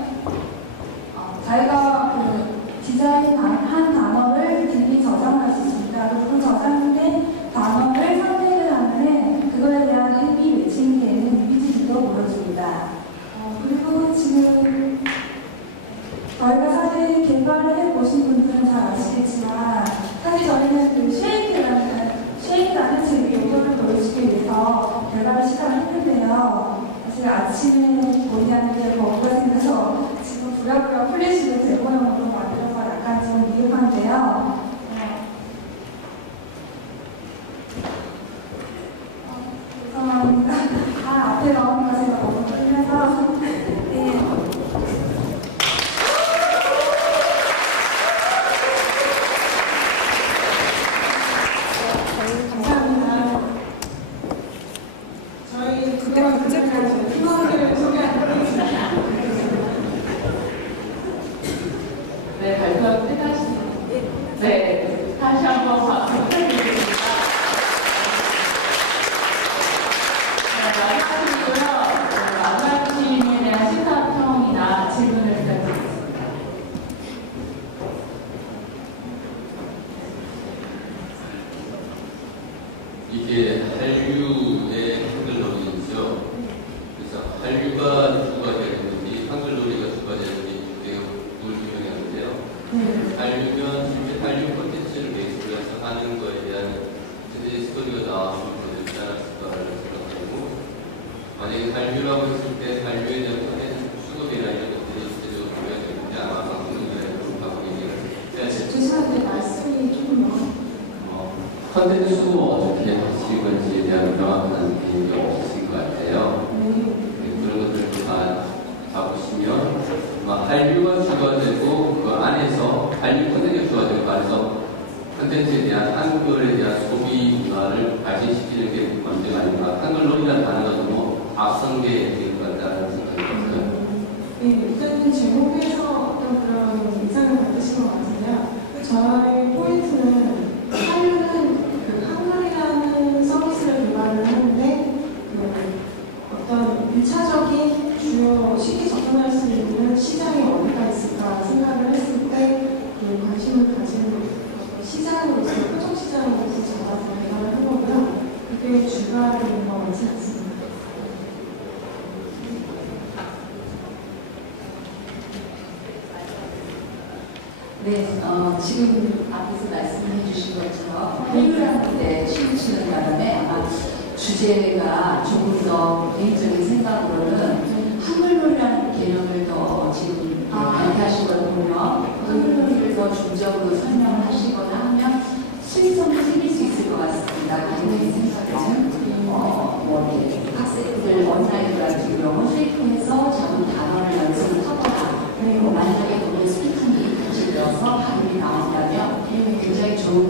자기가 그 디자인한 단어를 DB 저장할 수 있습니다. 그리고 저장된 단어를 선택을 하면 그거에 대한 의미 매칭이 되는 이미지도 보여줍니다. 그리고 지금 저희가 사실 개발을 해보신 분들은 잘 아시겠지만, 사실 저희는 그 쉐이크라는 제 요소를 보여주기 위해서 개발을 시작했는데요. 사실 아침에 본의아니게 버그가 생겨서 지금 부랴부랴 플래시로 데모용으로 만들어서 약간 좀 미흡한데요. 죄송합니다. 앞에 나오는 거 제가 너무 떨려서. 네. 감사합니다. 저희 그동안 팀원을 소개하겠습니다. 네, 발표 끝났습니다. 네, 다시 한번 박수 부탁드리겠습니다. 마지막이고요. 마지막 질문에 대한 시사평이나 질문을 부탁드리겠습니다. 이게 한류의 한글놀이죠. 그래서 한류가 주가 되는 건지 한글놀이가 주가 되는 건지 그걸 규명하는데요. 한류면 실제 한류 콘텐츠를 베이스로 해서 하는 거에 대한 전체 스토리가 나오면 있지 않았을까를 생각하고, 만약에 한류라고 했을 때 한류에 대한 콘텐츠 수급이나 이런 것들이 실제적으로 중요하게 되는데 아마 방송국이나 가고 얘기를 해야죠. 죄송한데 말씀이 조금 컨텐츠 수급 어떻게 하실 건지에 대한 명확한 계획이 없으신 것 같아요. 그런 것들을 다 봐보시면 한류가 주가 되고 그 안에서 한류 콘텐츠가 주가 되고 그 안에서 콘텐츠에 대한 한글에 대한 소비 문화를 발전시키는 게 문제가 아닌가. 한글놀이라는 단어가 너무 앞선 게 될 것 같다는 생각이 들어요. 네, 일단은 제목에서 어떤 그런 인상을 받으신 것 같은데요. 저의 포인트는 한류는 그 한글이라는 서비스를 개발을 하는데 어떤 1차적인 주요 쉽게 접근할 수 있는 시장이 어디가 있을까 생각을 했을 때 그 관심을 가지는 시장으로서 표적 시장으로서 잡아서 개발을 한 거고요. 그게 주가 되는 것 같지 않습니다. 네, 지금 앞에서 말씀해 주신 것처럼 한류라는 데 치우치는 바람에 아마 주제가 조금 더 개인적인 생각으로는 한글놀이라는 개념을 더 지금 발표하시거나 보면 한글놀이를 더 중적으로 설명을 하시거나 하면 수익성도 생길 수 있을 것 같습니다. 개인적인 생각에는 학생들 온라인으로 같은 경우 쉐이크해서 작은 단어를 연습을 하거나 만약에 거기에 스피킹이 들어서 발음이 나온다면 굉장히 좋은